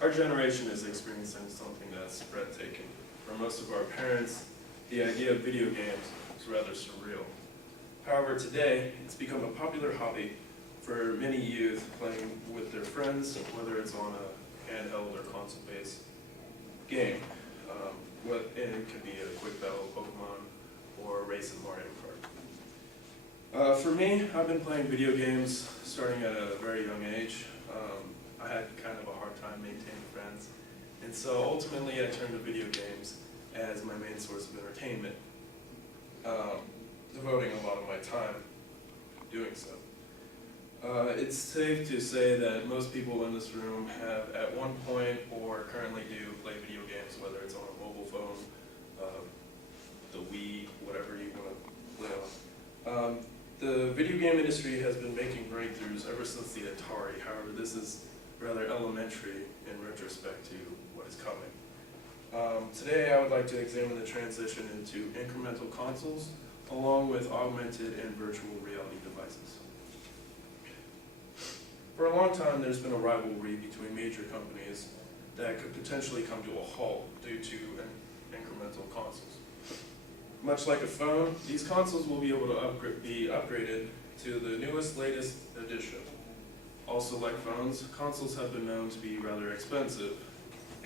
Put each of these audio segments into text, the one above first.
Our generation is experiencing something that's breathtaking. For most of our parents, the idea of video games is rather surreal. However, today, it's become a popular hobby for many youth playing with their friends, whether it's on a handheld or console-based game. It could be a quick battle of Pokemon or a race in Mario Kart. For me, I've been playing video games starting at a very young age. I had kind of a hard time maintaining friends, and so ultimately I turned to video games as my main source of entertainment, devoting a lot of my time doing so. It's safe to say that most people in this room have at one point or currently do play video games, whether it's on a mobile phone, the Wii, whatever you want to play on. The video game industry has been making breakthroughs ever since the Atari. However, this is rather elementary in retrospect to what is coming. Today I would like to examine the transition into incremental consoles along with augmented and virtual reality devices. For a long time there's been a rivalry between major companies that could potentially come to a halt due to incremental consoles. Much like a phone, these consoles will be able to be upgraded to the newest, latest edition. Also, like phones, consoles have been known to be rather expensive,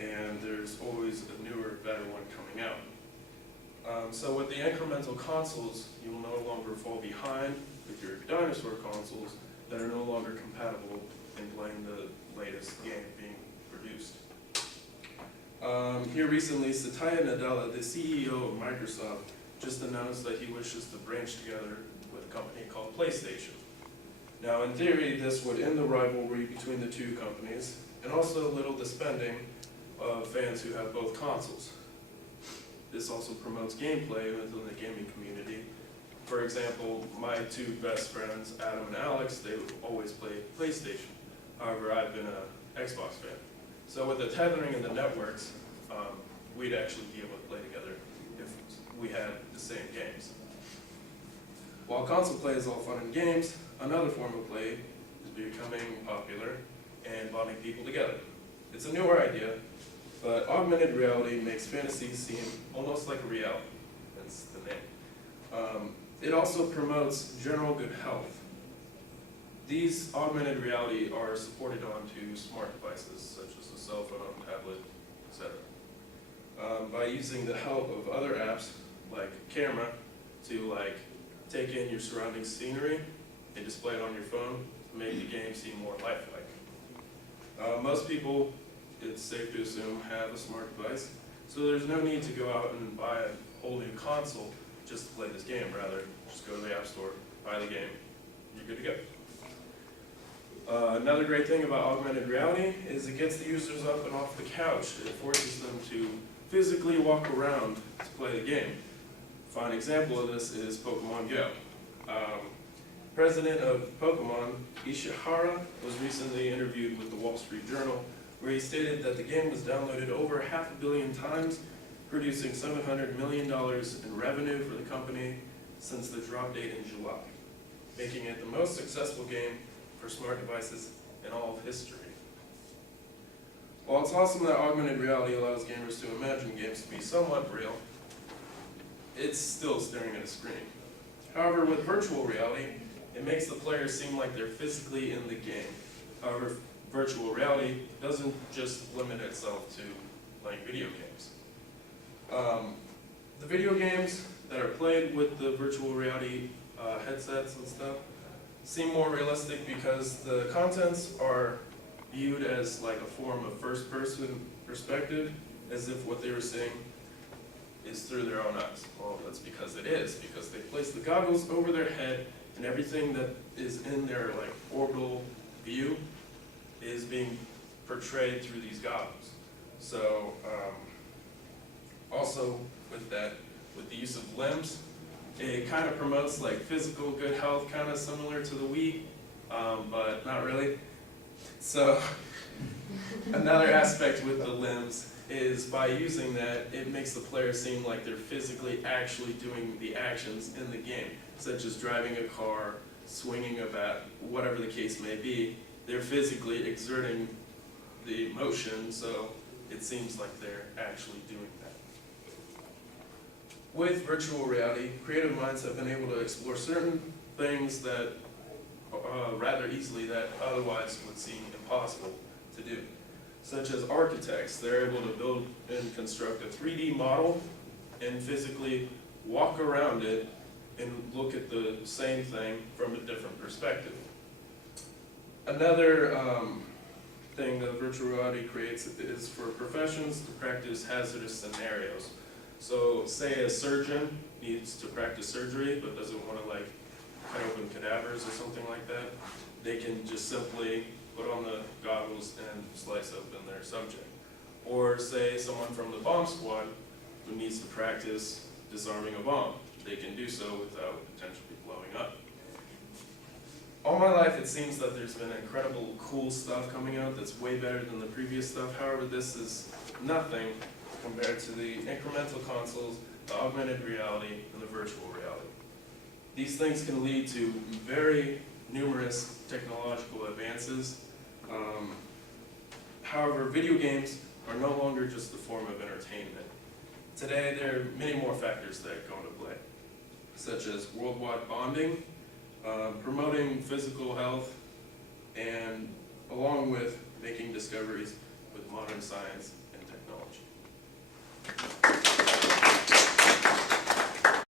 and there's always a newer, better one coming out. So with the incremental consoles, you will no longer fall behind with your dinosaur consoles that are no longer compatible in playing the latest game being produced. Here recently, Satya Nadella, the CEO of Microsoft, just announced that he wishes to branch together with a company called PlayStation. Now, in theory, this would end the rivalry between the two companies and also little the spending of fans who have both consoles. This also promotes gameplay within the gaming community. For example, my two best friends, Adam and Alex, they always play PlayStation. However, I've been an Xbox fan. So with the tethering of the networks, we'd actually be able to play together if we had the same games. While console play is all fun and games, another form of play is becoming popular and bonding people together. It's a newer idea, but augmented reality makes fantasy seem almost like a reality. That's the name. It also promotes general good health. These augmented reality are supported onto smart devices such as a cell phone, tablet, etc. By using the help of other apps like camera to take in your surrounding scenery and display it on your phone to make the game seem more lifelike. Most people, it's safe to assume, have a smart device, so there's no need to go out and buy a whole new console just to play this game. Rather, just go to the App Store, buy the game, you're good to go. Another great thing about augmented reality is it gets the users up and off the couch. It forces them to physically walk around to play the game. A fine example of this is Pokemon Go. President of Pokemon, Ishihara, was recently interviewed with the Wall Street Journal, where he stated that the game was downloaded over 500 million times, producing $700 million in revenue for the company since the drop date in July, making it the most successful game for smart devices in all of history. While it's awesome that augmented reality allows gamers to imagine games to be somewhat real, it's still staring at a screen. However, with virtual reality, it makes the players seem like they're physically in the game. However, virtual reality doesn't just limit itself to playing video games. The video games that are played with the virtual reality headsets and stuff seem more realistic because the contents are viewed as like a form of first-person perspective, as if what they were seeing is through their own eyes. Well, that's because it is, because they place the goggles over their head and everything that is in their orbital view is being portrayed through these goggles. So also with that, with the use of limbs, it kind of promotes physical good health, kind of similar to the Wii, but not really. So another aspect with the limbs is by using that, it makes the player seem like they're physically actually doing the actions in the game, such as driving a car, swinging a bat, whatever the case may be. They're physically exerting the motion, so it seems like they're actually doing that. With virtual reality, creative minds have been able to explore certain things that rather easily that otherwise would seem impossible to do. Such as architects, they're able to build and construct a 3D model and physically walk around it and look at the same thing from a different perspective. Another thing that virtual reality creates is for professions to practice hazardous scenarios. So say a surgeon needs to practice surgery but doesn't want to cut open cadavers or something like that. They can just simply put on the goggles and slice open their subject. Or say someone from the bomb squad who needs to practice disarming a bomb. They can do so without potentially blowing up. All my life it seems that there's been incredible cool stuff coming out that's way better than the previous stuff. However, this is nothing compared to the incremental consoles, the augmented reality, and the virtual reality. These things can lead to very numerous technological advances. However, video games are no longer just a form of entertainment. Today, there are many more factors that go into play, such as worldwide bonding, promoting physical health, and along with making discoveries with modern science and technology.